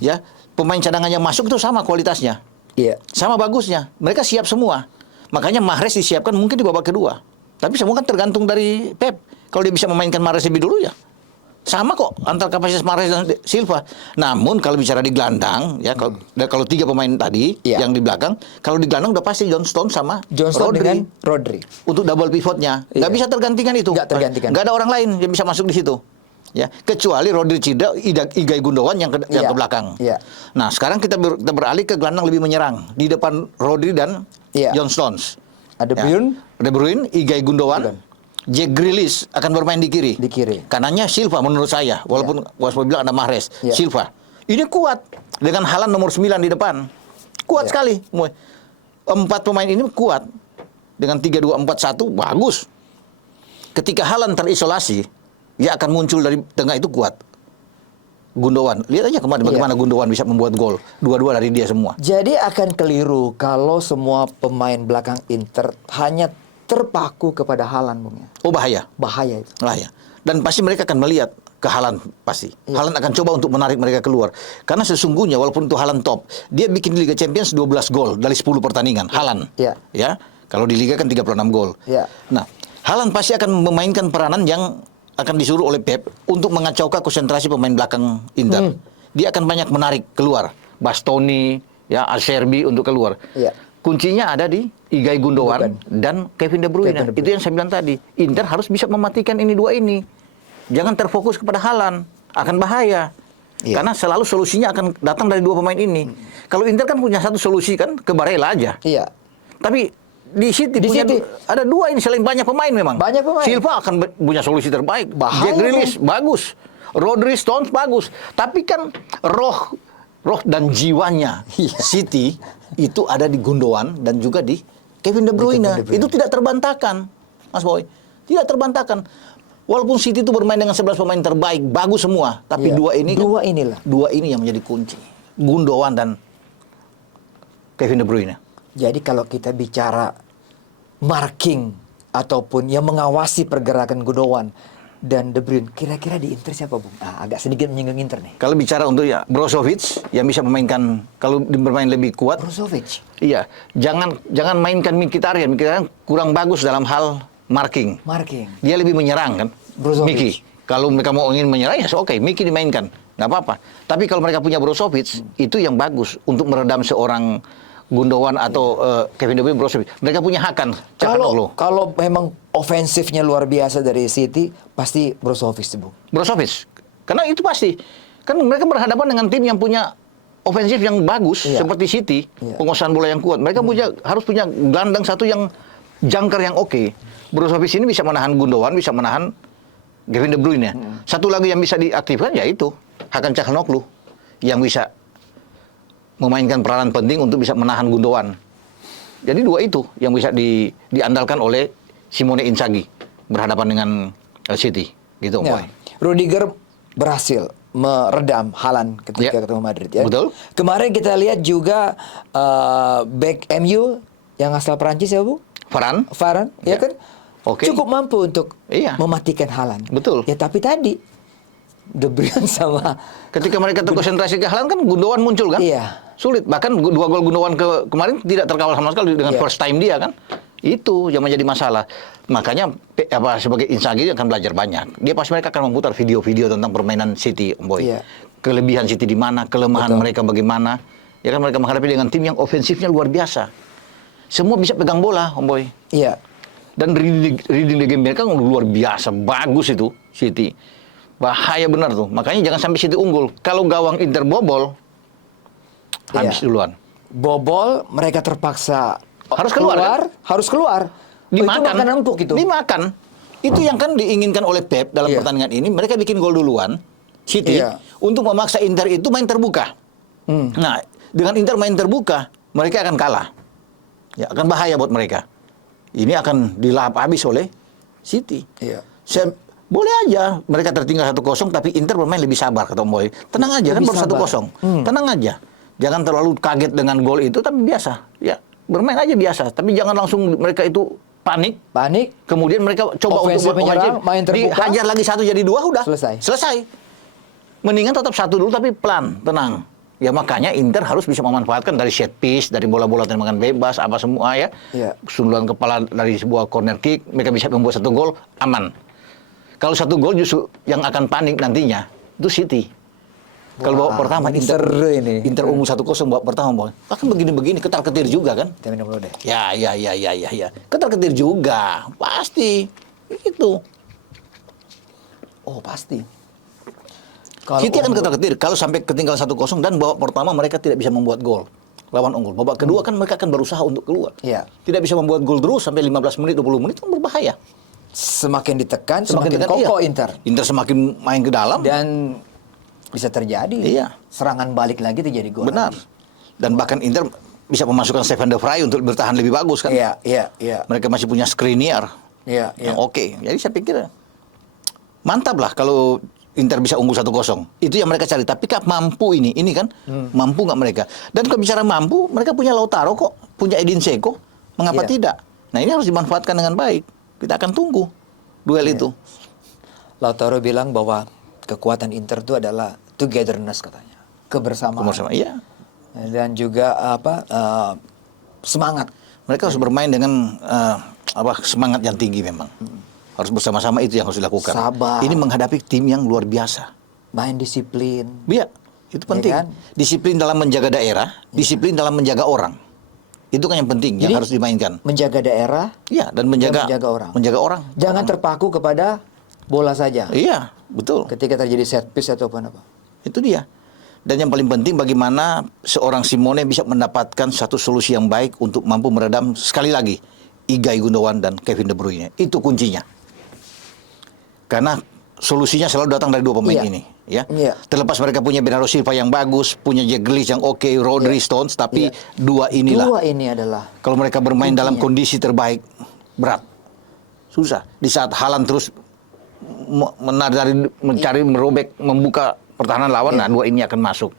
ya pemain cadangan yang masuk itu sama kualitasnya, Iya. sama bagusnya. Mereka siap semua. Makanya Mahrez disiapkan mungkin di babak kedua. Tapi semua kan tergantung dari Pep. Kalau dia bisa memainkan Mahrez lebih dulu ya sama kok antar kapasitas Mahrez dan Silva. Namun kalau bicara di gelandang ya kalau 3 pemain tadi Iya. yang di belakang, kalau di gelandang udah pasti John Stones sama John Stones Rodri dengan Rodri. untuk double pivotnya. Iya. Nggak bisa tergantikan itu. Nggak tergantikan. Nggak ada orang lain yang bisa masuk di situ. Ya, kecuali Rodri cedera, Igai Gundogan yang ke Iya. belakang. Iya. Nah, sekarang kita beralih ke gelandang lebih menyerang di depan Rodri dan Iya. John Stones. Ada Ya. Bruyne. De Bruyne, Igai Gundogan, Jack Grealish akan bermain di kiri. Di kiri. Kanannya Silva menurut saya, walaupun Waspo bilang ada Mahrez. Iya. Silva. Ini kuat dengan Haaland nomor 9 di depan. Kuat Iya. sekali. 4 pemain ini kuat. Dengan 3-2-4-1 bagus. Ketika Haaland terisolasi, dia akan muncul dari tengah itu kuat. Gundogan. Lihat aja bagaimana Gundogan bisa membuat gol. Dua-dua dari dia semua. Jadi akan keliru kalau semua pemain belakang Inter hanya terpaku kepada Haaland, Bung. ya. Oh bahaya. Bahaya itu. Bahaya. Dan pasti mereka akan melihat ke Haaland pasti. Iya. Haaland akan coba untuk menarik mereka keluar. Karena sesungguhnya walaupun itu Haaland top, dia bikin di Liga Champions 12 gol dari 10 pertandingan. Haaland. Iya. Ya. Kalau di Liga kan 36 gol. Iya. Nah, Haaland pasti akan memainkan peranan yang akan disuruh oleh Pep untuk mengacaukan konsentrasi pemain belakang Inter. Dia akan banyak menarik keluar. Bastoni, ya, Acerbi untuk keluar. Iya. Kuncinya ada di Igai Gundogan dan Kevin De Bruyne. Kevin De Bruyne. Itu yang saya bilang tadi. Inter harus bisa mematikan ini dua ini. Jangan terfokus kepada Haaland, akan bahaya. Iya. Karena selalu solusinya akan datang dari dua pemain ini. Kalau Inter kan punya satu solusi kan ke Barella aja. Iya. Tapi di City punya City. ada dua ini selain banyak pemain memang. Banyak pemain. Silva akan punya solusi terbaik. Bahaya, Jack Grealish bagus. Rodri, Stones bagus. Tapi kan roh dan jiwanya City itu ada di Gundogan dan juga di Kevin De Bruyne. Kevin De Bruyne. Itu tidak terbantahkan, Mas Boy. Tidak terbantahkan. Walaupun City itu bermain dengan 11 pemain terbaik, bagus semua. Tapi Iya. dua ini yang menjadi kunci. Gundogan dan Kevin De Bruyne. Jadi kalau kita bicara marking ataupun yang mengawasi pergerakan Gundogan dan De Bruyne, kira-kira di Inter siapa, Bung? Agak sedikit menyinggung Inter nih. Kalau bicara untuk ya Brozovic yang bisa memainkan kalau bermain lebih kuat, Brozovic. iya, jangan mainkan Mkhitaryan. Mkhitaryan kurang bagus dalam hal marking. Marking. Dia lebih menyerang kan. Brozovic. Miki. Kalau mereka mau ingin menyerah ya oke, Miki dimainkan, nggak apa-apa. Tapi kalau mereka punya Brozovic, itu yang bagus untuk meredam seorang Gundogan atau Kevin De Bruyne. Brozovic. Mereka punya Hakan, Calhanoglu. Kalau memang ofensifnya luar biasa dari City, pasti Brozovic tuh, Bung. Brozovic, karena itu pasti. Kan mereka berhadapan dengan tim yang punya ofensif yang bagus, seperti City, penguasaan bola yang kuat. Mereka harus punya gelandang satu yang jangkar yang oke. Brozovic ini bisa menahan Gundogan, bisa menahan Kevin De Bruyne. Satu lagi yang bisa diaktifkan yaitu Hakan Calhanoglu yang bisa memainkan peranan penting untuk bisa menahan Gundogan. Jadi dua itu yang bisa diandalkan oleh Simone Inzaghi berhadapan dengan City, gitu, Boy. Rudiger berhasil meredam Haaland ketika ketemu Madrid, ya. Betul. Kemarin kita lihat juga back MU yang asal Perancis, ya, Bu? Varane, ya kan? Cukup mampu untuk mematikan Haaland. Betul. Ya, tapi tadi De Bruyne sama ketika mereka terkonsentrasi ke Haaland kan Gundogan muncul kan? Iya. Sulit. Bahkan 2 gol Gundogan kemarin tidak terkawal sama sekali dengan first time dia kan. Itu yang menjadi masalah. Makanya sebagai Inzaghi dia akan belajar banyak. Dia pasti mereka akan memutar video-video tentang permainan City, Boy. Iya. Kelebihan City di mana, kelemahan mereka bagaimana. Ya kan mereka menghadapi dengan tim yang ofensifnya luar biasa. Semua bisa pegang bola, Om Boy. Iya. Dan reading the game mereka luar biasa, bagus itu City. Bahaya benar tuh. Makanya jangan sampai City unggul. Kalau gawang Inter bobol, habis duluan. Bobol, mereka terpaksa harus keluar. Harus keluar. Dimakan. Itu makan empuk itu. Dimakan. Itu yang kan diinginkan oleh Pep dalam pertandingan ini. Mereka bikin gol duluan, City, untuk memaksa Inter itu main terbuka. Nah, dengan Inter main terbuka, mereka akan kalah. Ya, akan bahaya buat mereka. Ini akan dilahap habis oleh City. Iya. Boleh aja mereka tertinggal 1-0 tapi Inter bermain lebih sabar, kata Om Boy. Tenang aja, kan baru 1-0. Tenang aja. Jangan terlalu kaget dengan gol itu, tapi biasa. Ya, bermain aja biasa, tapi jangan langsung mereka itu panik. Kemudian mereka coba untuk menyerang, main terbuka. Dihajar lagi 1 jadi 2 udah. Selesai. Mendingan tetap 1 dulu tapi pelan, tenang. Ya makanya Inter harus bisa memanfaatkan dari set piece, dari bola-bola tembakan bebas, apa semua ya. Sundulan kepala dari sebuah corner kick, mereka bisa membuat 1 gol, aman. Kalau 1 gol justru yang akan panik nantinya itu City. Kalau babak pertama Inter unggul 1-0 babak pertama, Boy. Kan begini-begini ketar-ketir juga kan? Kita minum dulu deh. Ya. Ketar-ketir juga, pasti. Itu. Oh, pasti. City akan ketar-ketir kalau sampai ketinggalan 1-0 dan babak pertama mereka tidak bisa membuat gol lawan unggul. Babak kedua kan mereka akan berusaha untuk keluar. Tidak bisa membuat gol terus sampai 15 menit, 20 menit kan berbahaya. Semakin ditekan, semakin kokoh Inter. Inter semakin main ke dalam. Dan bisa terjadi. Serangan balik lagi terjadi gol. Benar. Dan bahkan Inter bisa memasukkan Stefan De Vrij untuk bertahan lebih bagus kan. Iya. Mereka masih punya Skriniar. Yang oke. Jadi saya pikir mantap lah kalau Inter bisa unggul 1-0. Itu yang mereka cari. Tapi kak mampu ini kan? Mampu nggak mereka? Dan kalau bicara mampu, mereka punya Lautaro kok. Punya Edin Dzeko. Mengapa tidak? Nah ini harus dimanfaatkan dengan baik. Kita akan tunggu duel itu. Lautaro bilang bahwa kekuatan Inter itu adalah togetherness katanya. Kebersamaan. Iya. Dan juga semangat. Mereka harus bermain dengan semangat yang tinggi memang. Harus bersama-sama, itu yang harus dilakukan. Sabar. Ini menghadapi tim yang luar biasa. Main disiplin. Iya, itu penting. Ya kan? Disiplin dalam menjaga daerah, disiplin dalam menjaga orang. Itu kan yang penting. Jadi, yang harus dimainkan. Menjaga daerah. Iya, dan menjaga orang. Menjaga orang. Jangan terpaku kepada bola saja. Iya, betul. Ketika terjadi set piece atau apa. Itu dia. Dan yang paling penting bagaimana seorang Simone bisa mendapatkan satu solusi yang baik untuk mampu meredam sekali lagi Ilkay Gundogan dan Kevin De Bruyne. Itu kuncinya. Karena solusinya selalu datang dari 2 pemain ini, ya. Terlepas mereka punya Bernardo Silva yang bagus, punya Jack Grealish yang oke, Rodri, Stones, tapi 2 inilah. 2 ini adalah kalau mereka bermain dalam kondisi terbaik, berat. Susah. Di saat Haaland terus mencari merobek, membuka pertahanan lawan, nah 2 ini akan masuk.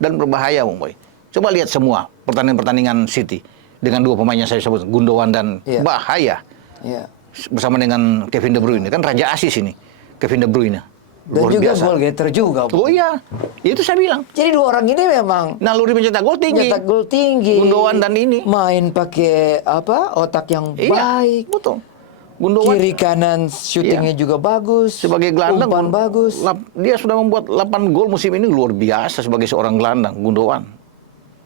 Dan berbahaya, Bung Boy. Coba lihat semua pertandingan-pertandingan City dengan 2 pemain yang saya sebut, Gundogan dan bahaya. Bersama dengan Kevin De Bruyne, kan raja asis ini, Kevin De Bruyne. Dan juga goal getter juga. Oh iya, itu saya bilang. Jadi 2 orang ini memang naluri mencetak gol tinggi. Gundogan dan ini main pakai otak yang baik. Betul. Gundogan kiri kanan syutingnya juga bagus. sebagai gelandang umpan bagus. Dia sudah membuat 8 gol musim ini, luar biasa sebagai seorang gelandang. Gundogan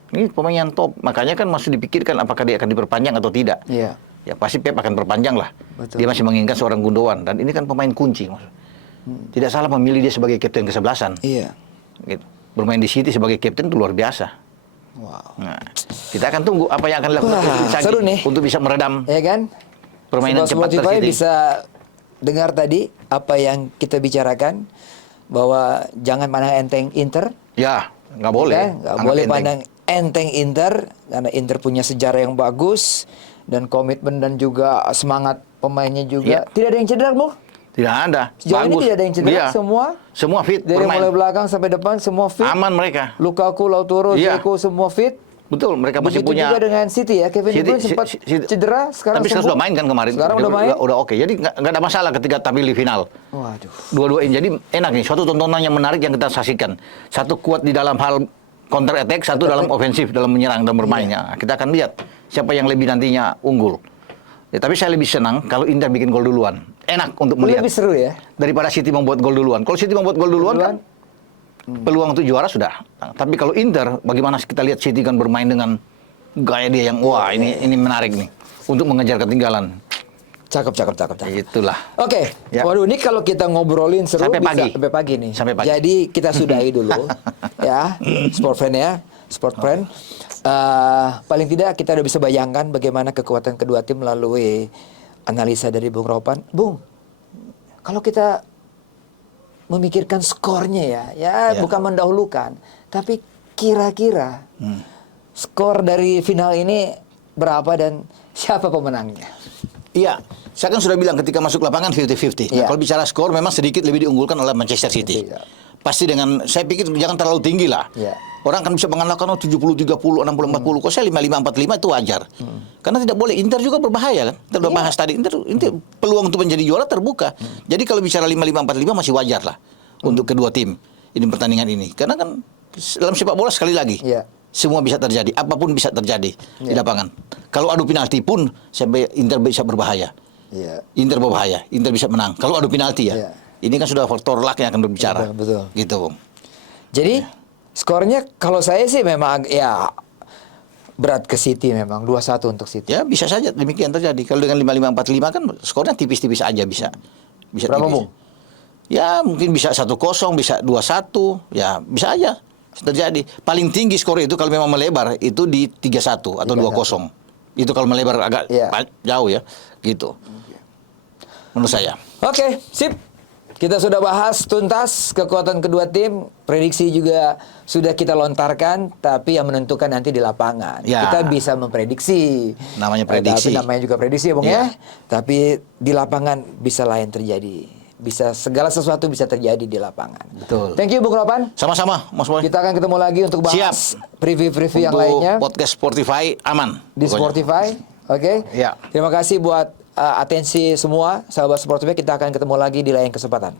ini pemain yang top, makanya kan masih dipikirkan apakah dia akan diperpanjang atau tidak. Iya. Ya pasti Pep akan perpanjang lah. Betul. Dia masih menginginkan seorang Gundogan, dan ini kan pemain kunci. Tidak salah memilih dia sebagai kapten kesebelasan. Iya. Gitu. Bermain di City sebagai kapten itu luar biasa. Wow. Nah, kita akan tunggu apa yang akan dilakukan Wah, Inzaghi seru nih. untuk bisa meredam Ya kan? permainan Sobat cepat Spotify City. bisa dengar tadi apa yang kita bicarakan, bahwa jangan pandang enteng Inter. Ya, nggak boleh. Kan? Nggak Anggap boleh enteng. pandang enteng Inter, karena Inter punya sejarah yang bagus dan komitmen dan juga semangat pemainnya juga. Iya. Tidak ada yang cedera, Bu. Tidak ada. Sejauh ini Bagus. tidak ada yang cedera, Iya. Semua fit Dari bermain. mulai belakang sampai depan semua fit. Aman mereka. Lukaku, Lautaro, Iya. Dzeko semua fit. Betul, mereka masih Begitu punya. juga dengan City ya. Kevin De Bruyne sempat cedera, sekarang tapi sekarang sembuh. sudah main kan kemarin. Sekarang udah main. Udah oke. Jadi nggak ada masalah ketika tampil di final. Waduh. Dua-dua ini jadi enak nih. Suatu tontonan yang menarik yang kita saksikan. Satu kuat di dalam hal counter attack, satu dalam ofensif, dalam menyerang dan bermainnya. Kita akan lihat siapa yang lebih nantinya unggul. Ya, tapi saya lebih senang kalau Inter bikin gol duluan. Enak untuk melihat. Lebih seru ya. Daripada City membuat gol duluan. Kalau City membuat gol duluan kan peluang untuk juara sudah. Tapi kalau Inter, bagaimana kita lihat City kan bermain dengan gaya dia yang wah ini menarik nih untuk mengejar ketinggalan. Cakep. Itulah. Oke, Ya. waduh ini kalau kita ngobrolin seru Sampai bisa pagi. sampai pagi nih. Sampai pagi. Jadi kita sudahi dulu ya, sport friend. Paling tidak kita udah bisa bayangkan bagaimana kekuatan kedua tim melalui analisa dari Bung Ropan. Bung, kalau kita memikirkan skornya ya Ya. bukan mendahulukan, tapi kira-kira skor dari final ini berapa dan siapa pemenangnya? Iya, saya kan sudah bilang ketika masuk lapangan 50-50. Nah, Iya. kalau bicara skor memang sedikit lebih diunggulkan oleh Manchester City. Iya. Pasti dengan, saya pikir jangan terlalu tinggi lah. Iya. Orang kan bisa mengandalkan 70-30, 60-40. Kalau saya 55-45 itu wajar. Karena tidak boleh, Inter juga berbahaya kan. Kita udah bahas tadi, Inter peluang untuk menjadi juara terbuka. Jadi kalau bicara 55-45 masih wajar lah untuk kedua tim ini pertandingan ini. Karena kan dalam sepak bola sekali lagi. Iya. Semua bisa terjadi, apapun bisa terjadi di lapangan. Kalau adu penalti pun, Inter bisa berbahaya. Iya. Inter berbahaya, Inter bisa menang. Kalau adu penalti ya, Iya. ini kan sudah faktor luck yang akan berbicara. Betul. Gitu, Bung. Jadi skornya kalau saya sih memang ya berat ke City, memang 2-1 untuk City. Ya bisa saja demikian terjadi. Kalau dengan 55-45 kan skornya tipis-tipis aja bisa. Bisa Berapa, tipis. Bung? Ya mungkin bisa 1-0, bisa 2-1, ya bisa aja terjadi. Paling tinggi skor itu kalau memang melebar itu di 3-1 atau 2-0. Itu kalau melebar agak Iya. jauh ya, gitu. Menurut saya. Oke, sip. Kita sudah bahas tuntas kekuatan kedua tim, prediksi juga sudah kita lontarkan, tapi yang menentukan nanti di lapangan. Ya. Kita bisa memprediksi. Namanya prediksi. Tapi namanya juga prediksi ya, Bung Ya. ya. Tapi di lapangan bisa lain terjadi. Bisa segala sesuatu bisa terjadi di lapangan. Betul. Thank you Bung Ropan. Sama-sama, Mas Boy. Kita akan ketemu lagi untuk bahas preview-preview yang Untuk lainnya podcast Spotify aman. di pokoknya. Spotify. Oke. Ya. Terima kasih buat atensi semua sahabat Spotify. Kita akan ketemu lagi di lain kesempatan.